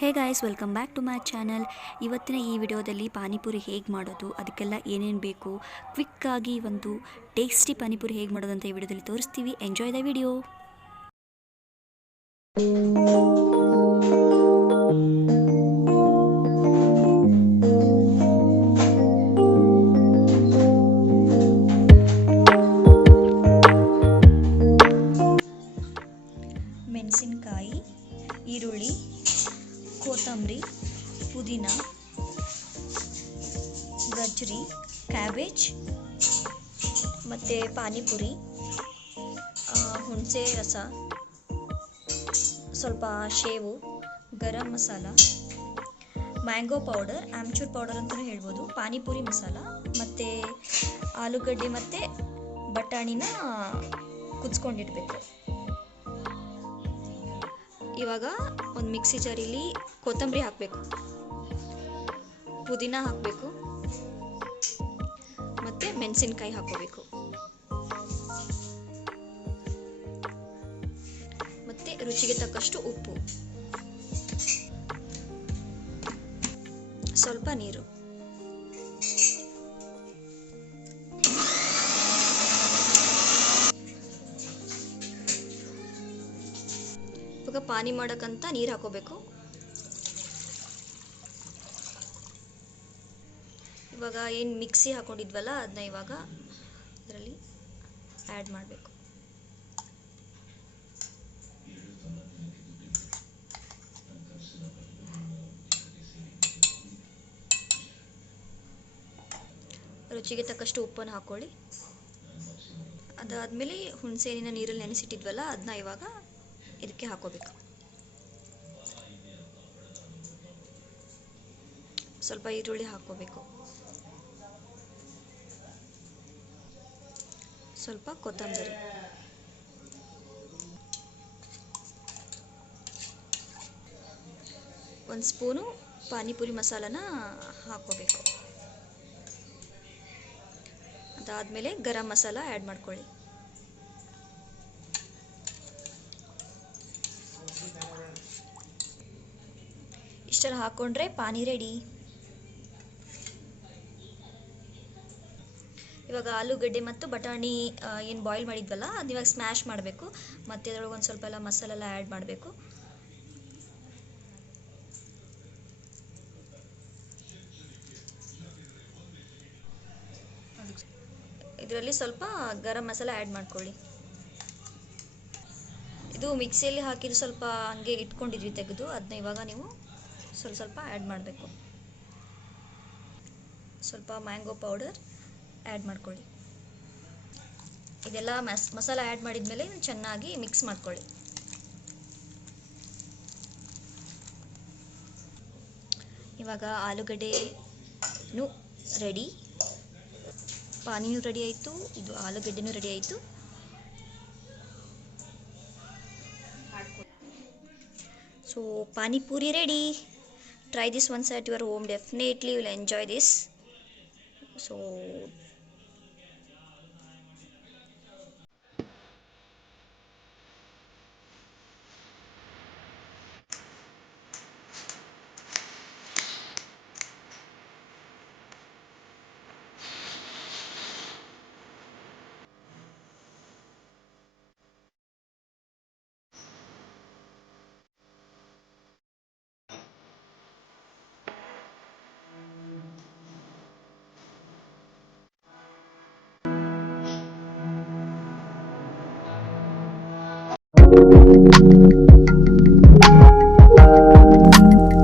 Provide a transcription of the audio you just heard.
Hey guys, welcome back to my channel. ಇವತ್ತಿನ ಈ ವಿಡಿಯೋದಲ್ಲಿ ಪಾನಿಪುರಿ ಹೇಗೆ ಮಾಡೋದು, ಅದಕ್ಕೆಲ್ಲ ಏನೇನು ಬೇಕು, ಕ್ವಿಕ್ಕಾಗಿ ಒಂದು ಟೇಸ್ಟಿ ಪಾನಿಪುರಿ ಹೇಗೆ ಮಾಡೋದು ಅಂತ ಈ ವಿಡಿಯೋದಲ್ಲಿ ತೋರಿಸ್ತೀವಿ. Enjoy the video. ಮೆಣಸಿನಕಾಯಿ, ಈರುಳ್ಳಿ, ಕೊತ್ತಂಬರಿ, ಪುದೀನ, ಗಜ್ಜರಿ, ಕ್ಯಾಬೇಜ್ ಮತ್ತು ಪಾನಿಪುರಿ, ಹುಣಸೆ ರಸ, ಸ್ವಲ್ಪ ಶೇವು, garam masala, mango powder, amchur powder ಅಂತಲೂ ಹೇಳ್ಬೋದು, ಪಾನಿಪುರಿ ಮಸಾಲ ಮತ್ತು ಆಲೂಗಡ್ಡೆ ಮತ್ತು ಬಟಾಣಿನ ಕುದಿಸ್ಕೊಂಡಿಡ್ಬೇಕು. ಇವಾಗ ಒಂದು ಮಿಕ್ಸಿ ಜಾರಿಲಿ ಕೊತ್ತಂಬರಿ ಹಾಕಬೇಕು, ಪುದೀನ ಹಾಕಬೇಕು ಮತ್ತು ಮೆಣಸಿನ್ಕಾಯಿ ಹಾಕೋಬೇಕು ಮತ್ತು ರುಚಿಗೆ ತಕ್ಕಷ್ಟು ಉಪ್ಪು, ಸ್ವಲ್ಪ ನೀರು. ಇವಾಗ ಪಾನಿ ಮಾಡೋಕ್ಕಂತ ನೀರು ಹಾಕೋಬೇಕು. ಇವಾಗ ಏನು ಮಿಕ್ಸಿ ಹಾಕೊಂಡಿದ್ವಲ್ಲ ಅದನ್ನ ಇವಾಗ ಇದರಲ್ಲಿ ಆ್ಯಡ್ ಮಾಡಬೇಕು. ರುಚಿಗೆ ತಕ್ಕಷ್ಟು ಉಪ್ಪನ್ನು ಹಾಕ್ಕೊಳ್ಳಿ. ಅದಾದಮೇಲೆ ಹುಣಸೆಹಣ್ಣಿನ ನೀರಲ್ಲಿ ನೆನೆಸಿಟ್ಟಿದ್ವಲ್ಲ ಅದನ್ನ ಇವಾಗ ಇದಕ್ಕೆ ಹಾಕೋಬೇಕು. ಸ್ವಲ್ಪ ಈರುಳ್ಳಿ ಹಾಕೋಬೇಕು, ಸ್ವಲ್ಪ ಕೊತ್ತಂಬರಿ, ಒಂದು ಸ್ಪೂನು ಪಾನಿಪುರಿ ಮಸಾಲನ ಹಾಕೋಬೇಕು. ಅದಾದಮೇಲೆ ಗರಂ ಮಸಾಲ ಆ್ಯಡ್ ಮಾಡ್ಕೊಳ್ಳಿ. ಇಷ್ಟೆಲ್ಲ ಹಾಕ್ಕೊಂಡ್ರೆ ಪಾನಿ ರೆಡಿ. ಇವಾಗ ಆಲೂಗಡ್ಡೆ ಮತ್ತು ಬಟಾಣಿ ಏನು ಬಾಯ್ಲ್ ಮಾಡಿದ್ವಲ್ಲ ಅದು ಇವಾಗ ಸ್ಮ್ಯಾಶ್ ಮಾಡಬೇಕು ಮತ್ತು ಅದರೊಳಗೆ ಒಂದು ಸ್ವಲ್ಪ ಎಲ್ಲ ಮಸಾಲೆ ಎಲ್ಲ ಆ್ಯಡ್ ಮಾಡಬೇಕು. ಇದರಲ್ಲಿ ಸ್ವಲ್ಪ ಗರಂ ಮಸಾಲ ಆ್ಯಡ್ ಮಾಡ್ಕೊಳ್ಳಿ. ಇದು ಮಿಕ್ಸಿಯಲ್ಲಿ ಹಾಕಿದ್ದು ಸ್ವಲ್ಪ ಹಂಗೆ ಇಟ್ಕೊಂಡಿದ್ವಿ ತೆಗೆದು, ಅದನ್ನ ಇವಾಗ ನೀವು ಸ್ವಲ್ಪ ಸ್ವಲ್ಪ ಆ್ಯಡ್ ಮಾಡಬೇಕು. ಸ್ವಲ್ಪ ಮ್ಯಾಂಗೋ ಪೌಡರ್ ಆ್ಯಡ್ ಮಾಡ್ಕೊಳ್ಳಿ. ಇದೆಲ್ಲ ಮಸಾಲ ಆ್ಯಡ್ ಮಾಡಿದ್ಮೇಲೆ ಚೆನ್ನಾಗಿ ಮಿಕ್ಸ್ ಮಾಡ್ಕೊಳ್ಳಿ. ಇವಾಗ ಆಲೂಗಡ್ಡೆನೂ ರೆಡಿ, ಪಾನಿನೂ ರೆಡಿ ಆಯಿತು, ಇದು ಆಲೂಗಡ್ಡೆನೂ ರೆಡಿ ಆಯಿತು. So panipuri ready. Try this once at your home. Definitely you will enjoy this. So